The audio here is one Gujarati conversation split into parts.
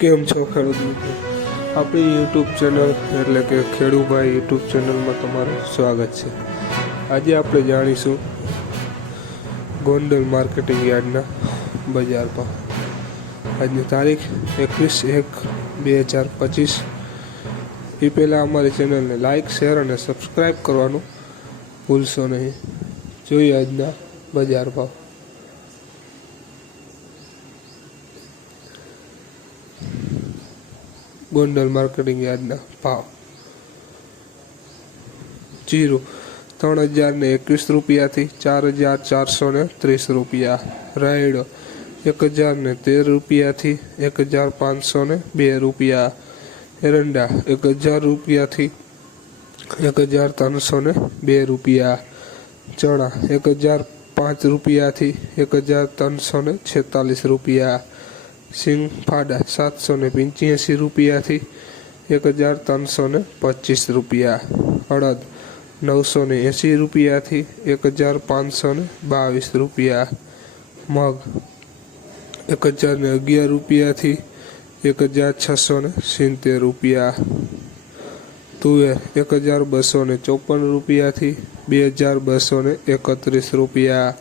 કેમ છો ખેડૂત મિત્રો? આપણી યુટ્યુબ ચેનલ એટલે કે ખેડૂભાઈ યુટ્યુબ ચેનલમાં તમારું સ્વાગત છે. આજે આપણે જાણીશું ગોંડલ માર્કેટિંગ યાર્ડના બજાર ભાવ. આજની તારીખ એકવીસ એક બે હજાર પચીસ. એ પહેલાં અમારી ચેનલને લાઇક શેર અને સબસ્ક્રાઈબ કરવાનું ભૂલશો નહીં. જોઈએ આજના બજાર ભાવ. ગોંડલ માર્કેટિંગ યાર્ડના ભાવ. જીરું. ત્રણ હજાર ને એકવીસ રૂપિયાથી ચાર હજાર ચારસો ને ત્રીસ રૂપિયા. રાયડો. એક હજાર ને તેર રૂપિયાથી એક હજાર પાંચસો ને બે રૂપિયા. એરંડા. એક હજાર રૂપિયાથી એક હજાર ત્રણસો ને બે રૂપિયા. ચણા. એક હજાર પાંચ રૂપિયાથી એક હજાર ત્રણસો ને છેતાલીસ રૂપિયા. સિંગ ફાડા સાતસો ને પંચ્યાસી રૂપિયાથી એક હજાર ત્રણસો ને પચીસ રૂપિયા. અડદ નવસો ને એંસી રૂપિયાથી એક હજાર પાંચસો ને બાવીસ રૂપિયા. મગ એક હજાર ને અગિયાર રૂપિયાથી એક હજાર છસો ને સિત્તેર રૂપિયા. તુવેર એક હજાર બસો ને ચોપન રૂપિયાથી બે હજાર બસો ને એકત્રીસ રૂપિયા.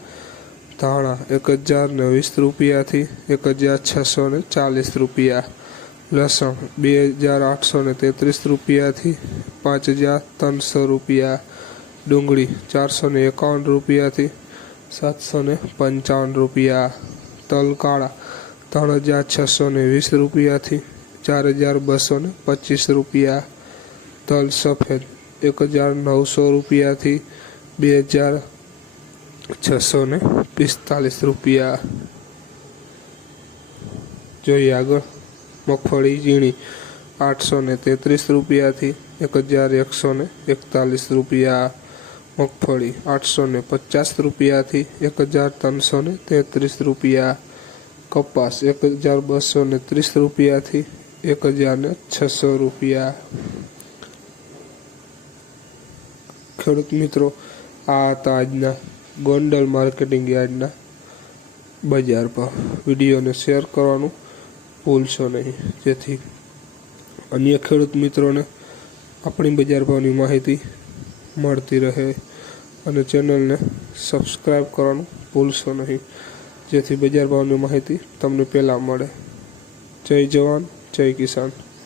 ધાણા એક હજાર ને વીસ રૂપિયાથી એક હજાર છસો ને ચાલીસ રૂપિયા. લસણ, બે હજાર આઠસો ને તેત્રીસ રૂપિયાથી પાંચ હજાર ત્રણસો રૂપિયા. ડુંગળી, ચારસો ને એકાવન રૂપિયાથી સાતસો ને પંચાવન રૂપિયા. તલ કાળા ત્રણ હજાર છસો ને વીસ રૂપિયાથી ચાર હજાર બસો ને પચીસ રૂપિયા. તલ સફેદ, એક હજાર નવસો રૂપિયાથી બે હજાર છસો ને પિસ્તાલીસ રૂપિયા. જોઈએ આગળ, મગફળી, ઝીણી, આઠસો ને તેત્રીસ રૂપિયાથી એક હજાર એકસો ને એકતાલીસ રૂપિયા. મગફળી, આઠસો ને પચાસ રૂપિયાથી એક હજાર ત્રણસો ને તેત્રીસ રૂપિયા. કપાસ, એક હજાર બસો ને ત્રીસ રૂપિયાથી એક હજાર ને છસો રૂપિયા. ખેડૂત મિત્રો, આ હતા આજના ગોંડલ માર્કેટિંગ યાર્ડના બજાર પર. વિડીયોને શેર કરવાનું ભૂલશો નહીં. જેથી અન્ય ખેડૂત મિત્રોને આપણી બજાર ભાવની માહિતી મળતી રહે અને ચેનલને સબસ્ક્રાઈબ કરવાનું ભૂલશો નહીં. જેથી બજાર ભાવની માહિતી તમને પહેલાં મળે. જય જવાન, જય કિસાન.